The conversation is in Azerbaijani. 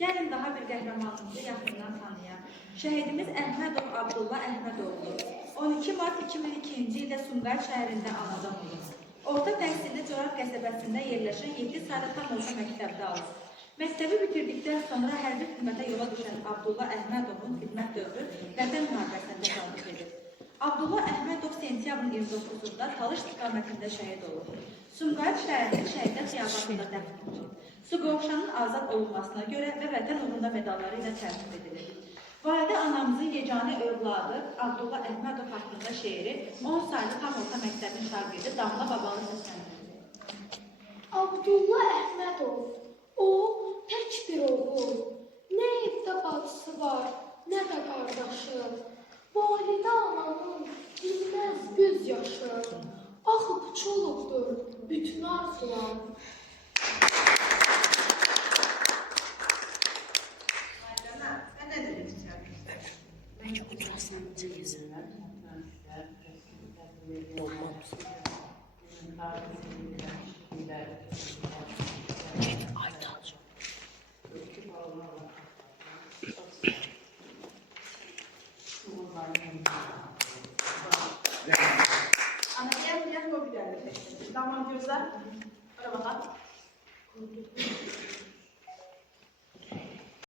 Gəlin daha bir qəhrəmanımızı yaxından tanıyaq. Şəhidimiz Əhmədov Abdullah Əhmədoğlu 12 mart 2002-ci ildə Sumqayıt şəhərində anadan olub. Orta təhsilini Corab qəsəbəsində yerləşən 7 saylı tam orta məktəbdə alıb. Məktəbi bitirdikdən sonra hərbi xidmətə yola düşən Abdullah Əhmədovun xidmət dövrü Vətən müharibəsində şəhadət edib. Abdullah Əhmədov sentyabrın 29-da Talış istiqamətində şəhid olub. Sumqayıt şəhərinin Şəhidlər Xiyabatında dəfn edilib. Suqovuşanın azad olunmasına görə və vətən uğrunda medalları ilə tərtib edilir. Validə anamızın yeganə övladı Abdullah Əhmədov haqqında şeiri 10 saylı tam orta məktəbin şagirdi Damla Babalı səsləndirir. Abdullah Əhmədov, o tək bir oğul, nə evdə bacısı var, nə də qardaşı. Validə ananın dinməz göz yaşı, axıb çolubdur bütün arzular. Peki oturasın çekilsinler. Dolmamız. Çek Aytaç. Ana gel koy bir tane. Tamam gözler. Bana bakalım.